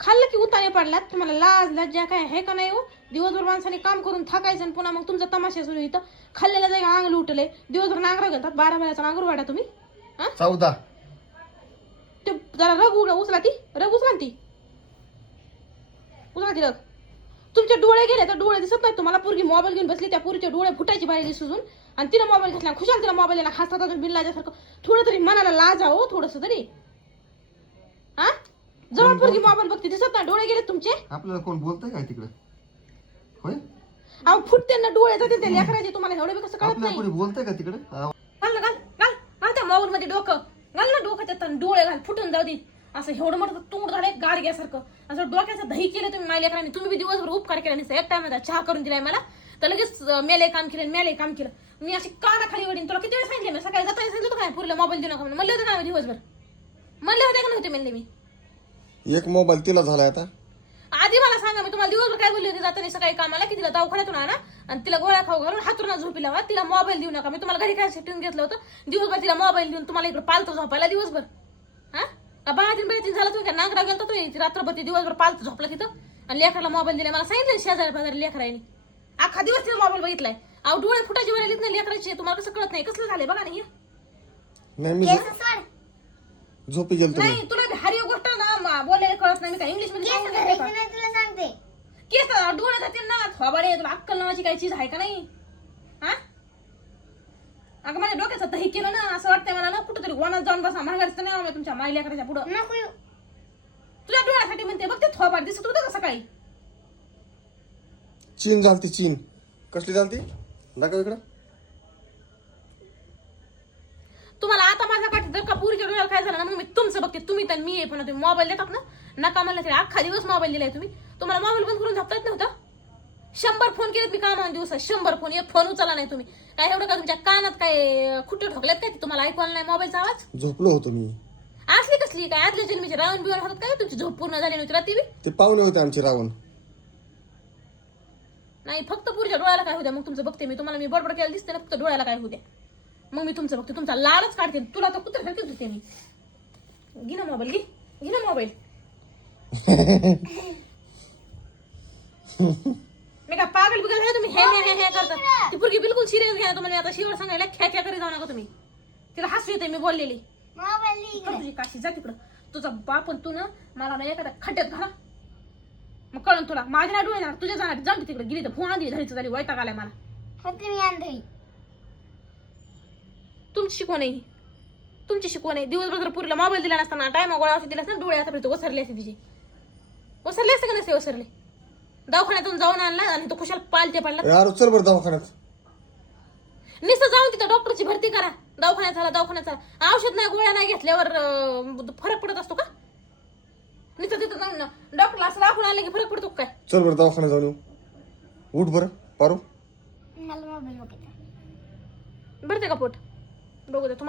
खाल्लं की उताने पडलात. तुम्हाला लाज लज्जा काय आहे का नाही हो? दिवसभर माणसाने काम करून थकायचं आणि पुन्हा मग तुमचा तमाशा सुरू इथं. खाल्लेल्या जागा अंग लुटले. दिवसभर नांगरा घेतात. 12 महिन्याचा नांगर वाढा तुम्ही. हा 14. ते जरा रग उचला ती. रग उचला ती. उचला ती रग. तुमचे डोळे गेले तर डोळे दिसत नाही तुम्हाला. पोरगी मोबाईल घेऊन बसली. त्या पोरीचे डोळे फुटायची बाहेर सुजून. आणि तिला मोबाईल घेतला. खुशाल तिला मोबाईल दिला. हातात अजून बिनलाजासारखं. थोडं तरी मनाला लाज हो थोडस तरी. हा जवळ पोरगी मोबाईल बघते दिसत नाही. डोळे गेले तुमचे. आपल्याला कोण बोलतंय काय तिकडे? होय, अहो फुटते ना डोळे जाते त्या लेकराचे. तुम्हाला एवढं बी कसं कळत आपल्याला नाही? कोणी बोलतंय का तिकडे? घाल ना घाल घाल घाल त्या मोबाईल मध्ये डोकं घाल ना. डोक्यात डोळे घाल फुटून जाऊ दे. असं एवढं मोठं तोंड झालं एक गाडग्यासारखं. असं डोक्याचं दही केलं तुम्ही माझ्या लेकरांनी. तुम्ही बी दिवसभर उपकार केला नाही. एक टाइम चहा करून दिलाय मला तर लगेच मेले काम केलं मेले काम केलं. मी अशी काना खाली वडीन. तुला किती वेळ सांगितलं मी? सकाळी जाता सांगितलं होतं काय पुरला मोबाईल देऊ नका म्हणून. म्हणले होते ना दिवसभर. म्हणले होते का नव्हते म्हणले मी? एक मोबाईल तिला झालाय आता. आधी मला सांगा. मी तुम्हाला दिवसभर काय बोलली होती जाताना सकाळी कामाला की तिला दवाखान्यातून आणा आणि तिला गोळ्या खाऊ घालून हातून झोपी लावा. तिला मोबाईल देऊ नका. मी तुम्हाला घरी काय ठेवून घेतलं होतं? दिवसभर तिला मोबाईल देऊन तुम्हाला इकडे पालतो झोपायला दिवसभर. हा का बाळातीन बाळातीन झालं तुम्ही का नांगरा गेलता तुम्ही रात्रभर दिवसभर पालतो झोपला तिथं आणि लेकराला मोबाईल दिला. मला सांगितलं शेजारी पाजारी लेकरांनी अख्खा दिवस तिला मोबाईल बघितलाय. अहो डोळे फुटायची वेळ येत नाही लेकराची. तुम्हाला कसं कळत नाही? कसलं झालंय बघा नाही. नाही मी झोपी गेलो तुम्ही. नाही तुला हरी गोष्ट ना बोलायला कळत नाही. मी काय इंग्लिश मध्ये तुला सांगते केस डोळे जातील ना. थोबाडे तुला अक्कल नावाची काही चीज आहे का नाही? हा अगं माझ्या डोक्याचं दही केलं ना. असं वाटतंय मला ना कुठंतरी वनात जाऊन बसा. महागारीचं नाही आम्ही तुमच्या माई लेकराच्या पुढं. नको तुझ्या डोळ्यासाठी म्हणते बघ ते थोबाड दिसत होतं का सकाळी? चीन झालती. चीन कसली झालती? दाखव इकडं. तुम्हाला आता माझ्या पाठी जर का पुरीच्या डोळ्याला काय झालं ना मग मी तुमचं बघते. तुम्ही तर मी आहे पण तुम्ही मोबाईल देतात ना. नका म्हणलं तरी अख्खा दिवस मोबाईल दिलाय तुम्ही. तुम्हाला मोबाईल बंद करून झोपता येत नव्हतं? 100 फोन केलेत मी कामावर दिवसात. 100 फोन. एक फोन उचलला नाही तुम्ही. काय एवढं का तुमच्या कानात काय खुट्टे ठोकलेत काय? तुम्हाला ऐकू आलं नाही मोबाईलचा आवाज? झोपलो होतो मी. असली कसली काय आदल्या जन्मीचे रावण बिवण होतात काय? तुमची झोप पूर्ण झाली नव्हती रात्री बी? ते पाहुणे होते आमचे रावण. नाही फक्त पुरीच्या डोळ्याला काय होत्या मग तुमचं बघते मी. तुम्हाला मी बडबड केलं दिसते ना फक्त डोळ्याला काय होत्या मग मी तुमचं बघते. तुमचा लालच काढते. तुला तर कुत्रा सारखीच होते मी. घे ना मोबाईल. घे ना मोबाईल. मी काय पागल बिगल आहे तुम्ही? हे करतात. ती पुरगी बिलकुल सिरियस घ्या. तुम्हाला आता शेवट सांगायला ख्या ख्या करी जाऊ नका तुम्ही. तिला हसू येते मी बोललेली. तुझी काशी जा तिकडं. तुझा बाप तू ना मला ना एखाद्या खड्ड्यात घाला मग कळून तुला. माझ्या नाही डोळे ना तुझ्या जाणार. जाऊ तिकडे गेली तर फोन आली घरीच झाली. वैताग आलाय मला. तुमची शिकवण आहे. तुमची शिकवण आहे. दिवसभर जर पुरीला मोबाईल दिला नसताना टाइम गोळा औषध दिला असता डोळे आतापर्यंत ओसरले असते तिचे. ओसरले असते का नसते ओसरले? दवाखान्यातून जाऊन आणला आणि तो खुशाल पालते पडला. यार चल बरं दवाखान्यात. नुसतं जाऊन तिथं डॉक्टरची भरती करा. दवाखान्यात झाला. औषध नाही गोळ्या नाही घेतल्यावर फरक पडत असतो का? नुसतं तिथं जाऊन डॉक्टरला असं दाखवून आलं की फरक पडतो काय? चल बरं दवाखान्यात जाऊन येऊ. उठ बरं पारू. मला मोबाईल बघायचा. भरते का पोट? बघू दे तुम्हाला.